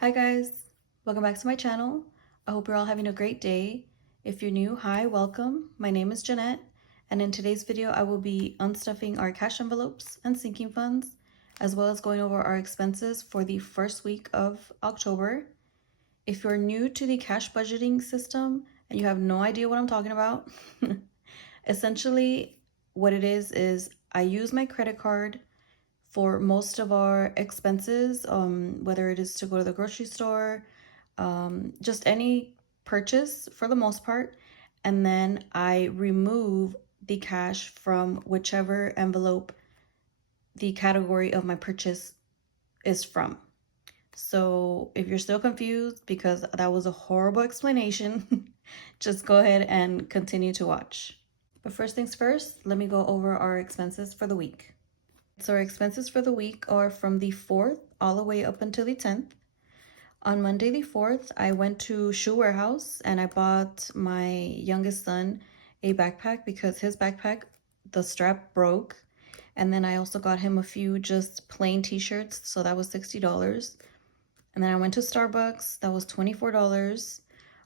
Hi guys, welcome back to my channel. I hope you're all having a great day. If you're new, hi, welcome. My name is Jeanette, and in today's video I will be unstuffing our cash envelopes and sinking funds, as well as going over our expenses for the first week of October. If you're new to the cash budgeting system and you have no idea what I'm talking about, essentially what it is I use my credit card for most of our expenses, whether it is to go to the grocery store, just any purchase for the most part. And then I remove the cash from whichever envelope the category of my purchase is from. So if you're still confused, because that was a horrible explanation, just go ahead and continue to watch. But first things first, let me go over our expenses for the week. So our expenses for the week are from the 4th all the way up until the 10th. On Monday the 4th, I went to Shoe Warehouse and I bought my youngest son a backpack because his backpack, the strap broke. And then I also got him a few just plain t-shirts, so that was $60. And then I went to Starbucks, that was $24.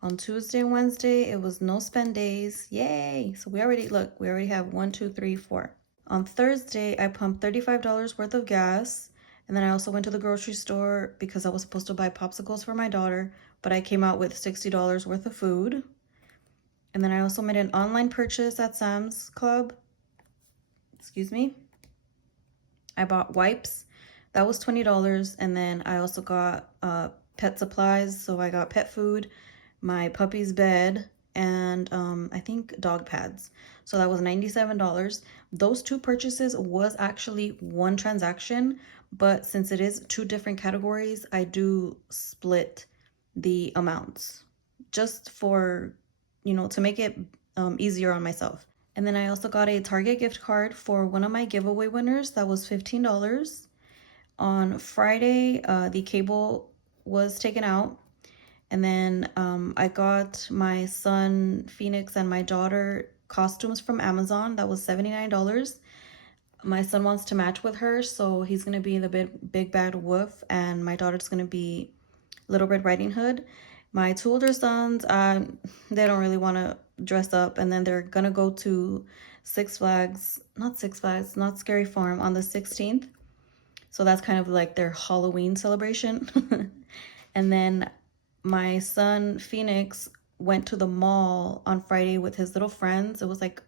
On Tuesday and Wednesday, it was no spend days. Yay! So we already have 1, 2, 3, 4. On Thursday, I pumped $35 worth of gas. And then I also went to the grocery store because I was supposed to buy popsicles for my daughter, but I came out with $60 worth of food. And then I also made an online purchase at Sam's Club. Excuse me. I bought wipes. That was $20. And then I also got pet supplies. So I got pet food, my puppy's bed, and I think dog pads. So that was $97. Those two purchases was actually one transaction, but since it is two different categories, I do split the amounts just for, to make it easier on myself. And then I also got a Target gift card for one of my giveaway winners. That was $15. On Friday, the cable was taken out. And then I got my son, Phoenix, and my daughter costumes from Amazon. That was $79. My son wants to match with her, so he's going to be the big bad wolf, and my daughter's going to be Little Red Riding Hood. My two older sons, they don't really want to dress up, and then they're going to go to not Scary Farm on the 16th. So that's kind of like their Halloween celebration. And then my son Phoenix went to the mall on Friday with his little friends. It was like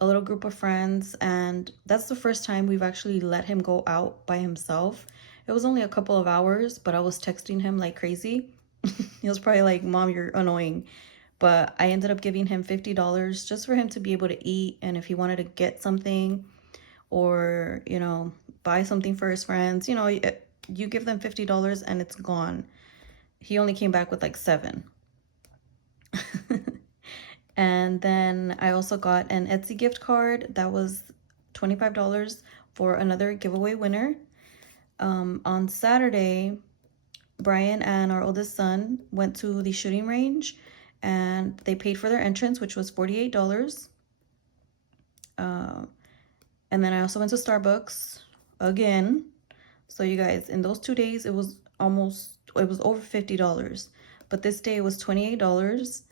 a little group of friends, and that's the first time we've actually let him go out by himself. It was only a couple of hours, but I was texting him like crazy. He was probably like, "Mom, you're annoying." But I ended up giving him $50 just for him to be able to eat, and if he wanted to get something or, buy something for his friends, you give them $50 and it's gone. He only came back with like 7. And then I also got an Etsy gift card that was $25 for another giveaway winner. On Saturday, Brian and our oldest son went to the shooting range and they paid for their entrance, which was $48. And then I also went to Starbucks again. So you guys, in those 2 days, it was over $50. But this day it was $28.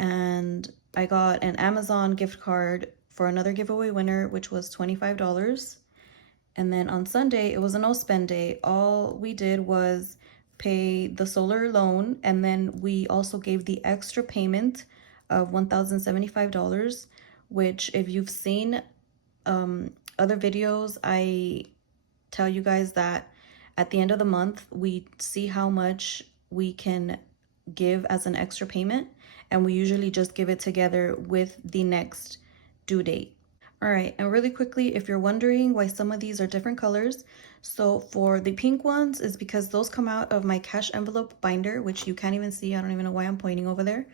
And I got an Amazon gift card for another giveaway winner, which was $25. And then on Sunday, it was a no spend day. All we did was pay the solar loan, and then we also gave the extra payment of $1,075, which if you've seen other videos, I tell you guys that at the end of the month, we see how much we can give as an extra payment, and we usually just give it together with the next due date. All right, and really quickly, if you're wondering why some of these are different colors, so for the pink ones is because those come out of my cash envelope binder, which you can't even see. I don't even know why I'm pointing over there.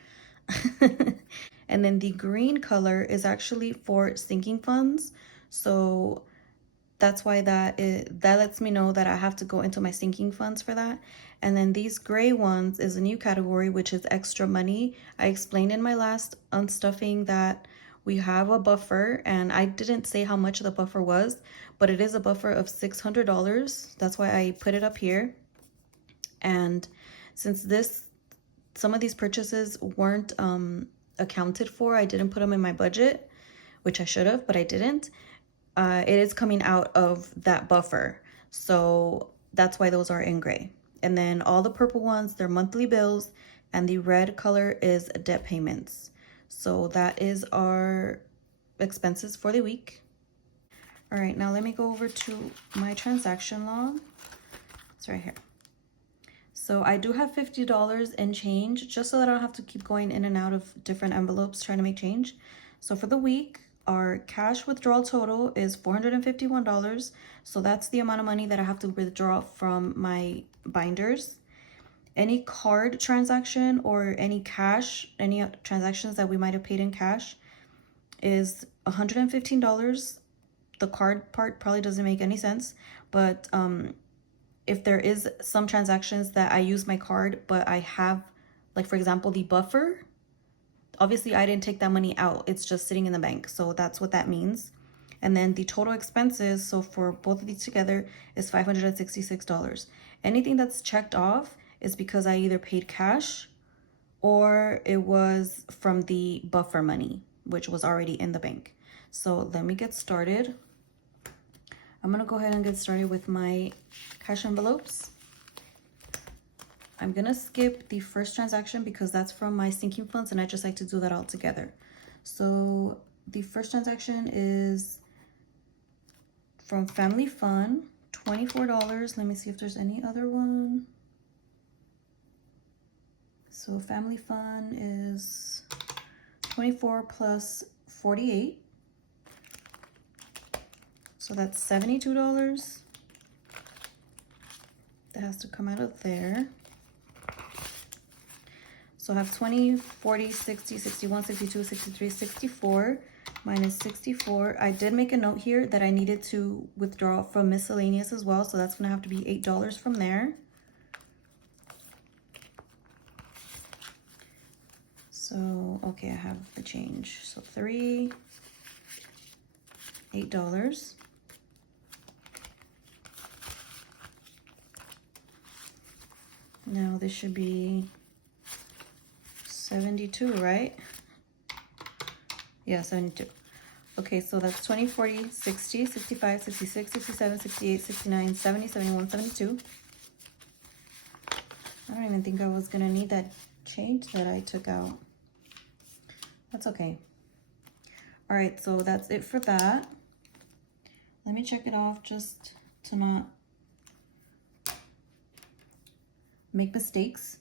And then the green color is actually for sinking funds. So that's why that lets me know that I have to go into my sinking funds for that. And then these gray ones is a new category, which is extra money. I explained in my last unstuffing that we have a buffer, and I didn't say how much the buffer was, but it is a buffer of $600. That's why I put it up here. And since some of these purchases weren't accounted for, I didn't put them in my budget, which I should have, but I didn't. It is coming out of that buffer. So that's why those are in gray. And then all the purple ones, they're monthly bills, and the red color is debt payments. So that is our expenses for the week. All right, now let me go over to my transaction log. It's right here. So I do have $50 in change, just so that I don't have to keep going in and out of different envelopes trying to make change. So for the week, our cash withdrawal total is $451. So that's the amount of money that I have to withdraw from my binders. Any card transaction or any transactions that we might have paid in cash is $115. The card part probably doesn't make any sense, but if there is some transactions that I use my card, but I have, like for example, the buffer, obviously I didn't take that money out. It's just sitting in the bank. So that's what that means. And then the total expenses, so for both of these together, is $566. Anything that's checked off is because I either paid cash or it was from the buffer money, which was already in the bank. So let me get started. I'm gonna go ahead and get started with my cash envelopes. I'm gonna skip the first transaction because that's from my sinking funds and I just like to do that all together. So the first transaction is from Family Fun, $24. Let me see if there's any other one. So Family Fun is 24 plus 48. So that's $72. That has to come out of there. So I have 20, 40, 60, 61, 62, 63, 64, minus 64. I did make a note here that I needed to withdraw from miscellaneous as well. So that's gonna have to be $8 from there. So, okay, I have the change. So $8. Now this should be 72, right? Yeah, 72. Okay, so that's 20, 40, 60, 65, 66, 67, 68, 69, 70, 71, 72. I don't even think I was gonna need that change that I took out. That's okay. All right, so that's it for that. Let me check it off just to not make mistakes.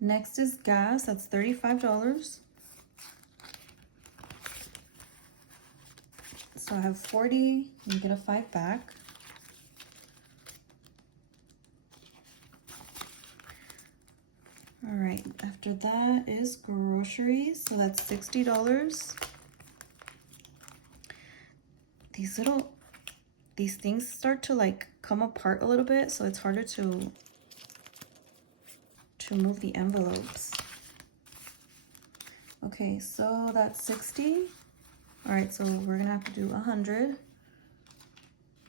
Next is gas, that's $35. So I have 40, you get a 5 back. All right, after that is groceries, so that's $60. These things start to like come apart a little bit, so it's harder to move the envelopes. Okay, so that's 60. All right, so we're gonna have to do 100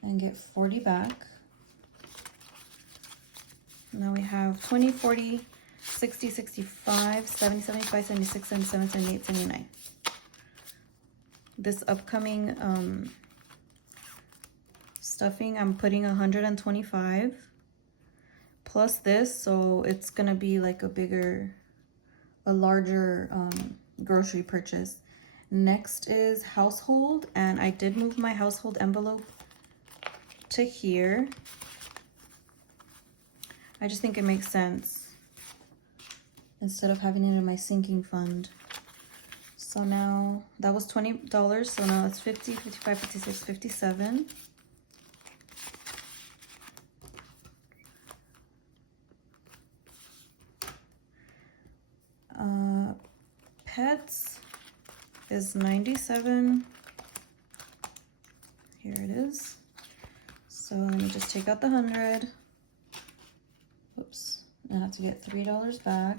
and get 40 back. Now we have 20, 40, 60, 65, 70, 75, 76, 77, 78, 79. This upcoming stuffing, I'm putting 125 plus this, so it's gonna be like a larger grocery purchase. Next is household, and I did move my household envelope to here. I just think it makes sense instead of having it in my sinking fund. So now that was $20, so now it's 50, 55, 56, 57. Pets is 97. Here it is. So let me just take out the 100. Oops, I have to get $3 back.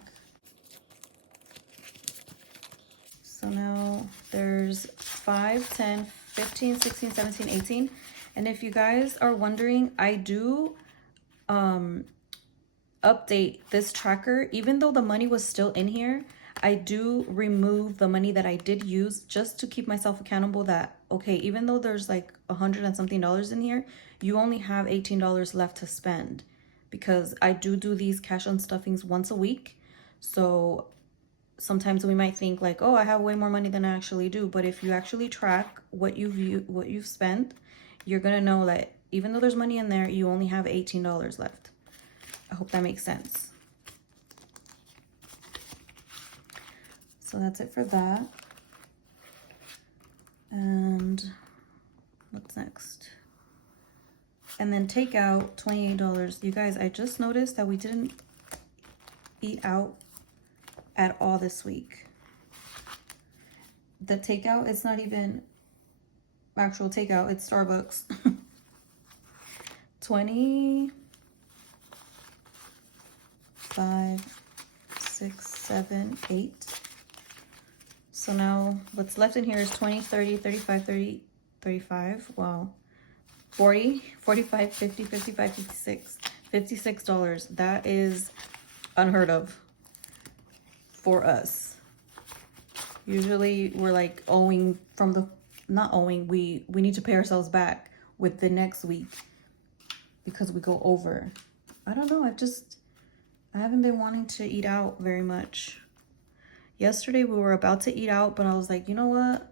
So now there's 5, 10, 15, 16, 17, 18. And if you guys are wondering, I do update this tracker. Even though the money was still in here, I do remove the money that I did use just to keep myself accountable that, okay, even though there's like $100 and something in here, you only have $18 left to spend, because I do these cash unstuffings once a week. So sometimes we might think like, oh, I have way more money than I actually do. But if you actually track what you've spent, you're gonna know that even though there's money in there, you only have $18 left. I hope that makes sense. So that's it for that. And what's next? And then takeout, $28. You guys, I just noticed that we didn't eat out at all this week. The takeout, it's not even actual takeout, it's Starbucks. 25, 6, 7, 8. So now what's left in here is 20, 30, 35, 30, 35. Wow. 40, 45, 50, 55, 56. $56. That is unheard of for us. Usually we're like owing from the, not owing, we need to pay ourselves back with the next week because we go over. I don't know, I haven't been wanting to eat out very much. Yesterday we were about to eat out, but I was like, you know what?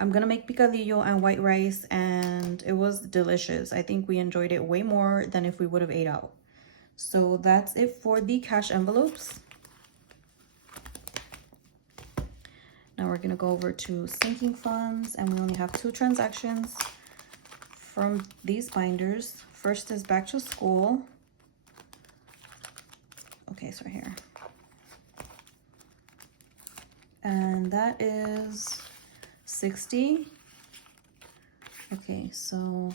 I'm gonna make picadillo and white rice, and it was delicious. I think we enjoyed it way more than if we would have ate out. So that's it for the cash envelopes. Now we're gonna go over to sinking funds, and we only have 2 transactions from these binders. First is back to school. Okay, it's right here. And that is 60. Okay, so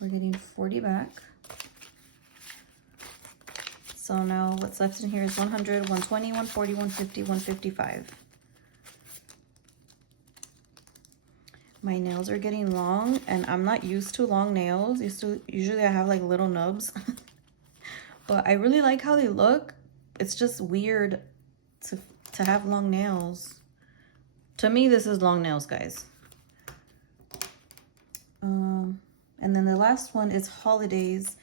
we're getting 40 back. So now what's left in here is 100, 120, 140, 150, 155. My nails are getting long, and I'm not used to long nails. Usually I have like little nubs. But I really like how they look. It's just weird to have long nails. To me, this is long nails, guys. And then the last one is holidays,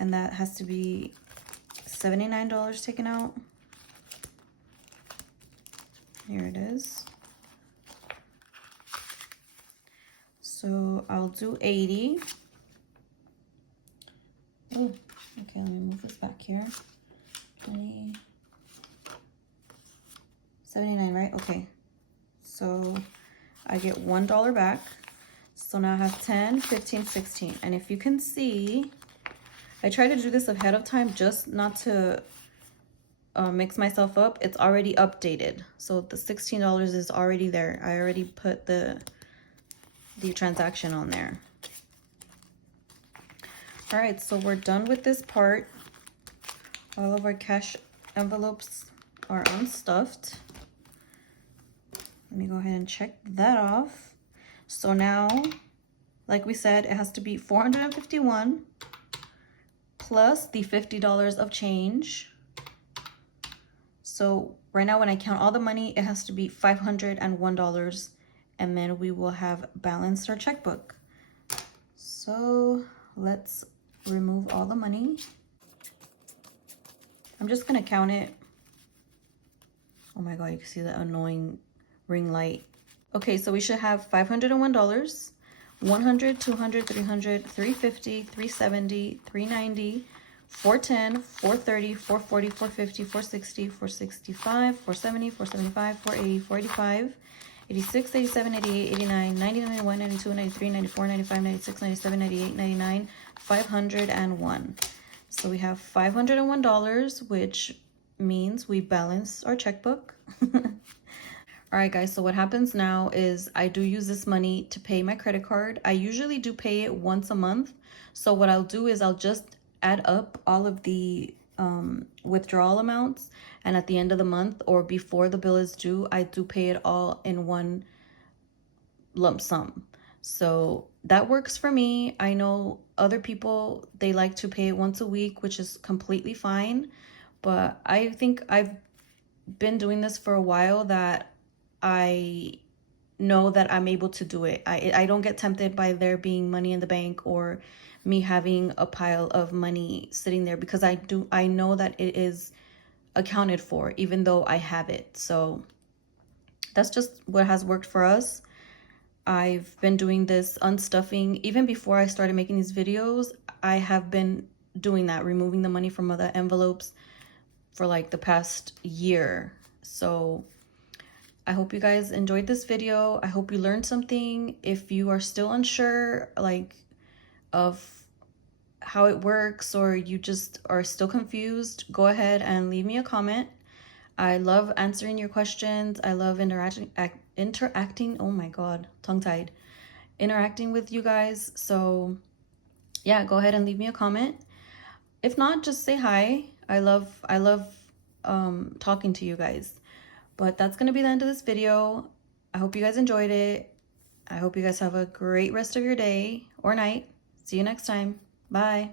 and that has to be $79 taken out. Here it is. So I'll do 80. Oh, okay, let me move this back here. 20, 79, right? Okay. So I get $1 back. So now I have 10, 15, 16. And if you can see, I try to do this ahead of time just not to mix myself up. It's already updated. So the $16 is already there. I already put the transaction on there. All right, so we're done with this part. All of our cash envelopes are unstuffed. Let me go ahead and check that off. So now, like we said, it has to be 451 plus the $50 of change. So right now when I count all the money, it has to be $501, and then we will have balanced our checkbook. So let's remove all the money. I'm just gonna count it. Oh my God, you can see the annoying ring light. Okay, so we should have $501, 100, 200, 300, 350, 370, 390, 410, 430, 440, 450, 460, 465, 470, 475, 480, 485, 86, 87, 88, 89, 90, 91, 92, 93, 94, 95, 96, 97, 98, 99, 501. So we have $501, which means we balance our checkbook. All right, guys, so what happens now is I do use this money to pay my credit card. I usually do pay it once a month. So what I'll do is I'll just add up all of the withdrawal amounts, and at the end of the month or before the bill is due, I do pay it all in one lump sum. So that works for me. I know other people, they like to pay it once a week, which is completely fine. But I think I've been doing this for a while that I know that I'm able to do it. I don't get tempted by there being money in the bank or me having a pile of money sitting there, because I know that it is accounted for even though I have it. So that's just what has worked for us. I've been doing this unstuffing even before I started making these videos. I have been doing that, removing the money from other envelopes for like the past year. So I hope you guys enjoyed this video. I hope you learned something. If you are still unsure like of how it works, or you just are still confused, go ahead and leave me a comment. I love answering your questions. I love interacting. Oh my God, tongue-tied. Interacting with you guys. So yeah, go ahead and leave me a comment. If not, just say hi. I love talking to you guys. But that's gonna be the end of this video. I hope you guys enjoyed it. I hope you guys have a great rest of your day or night. See you next time. Bye.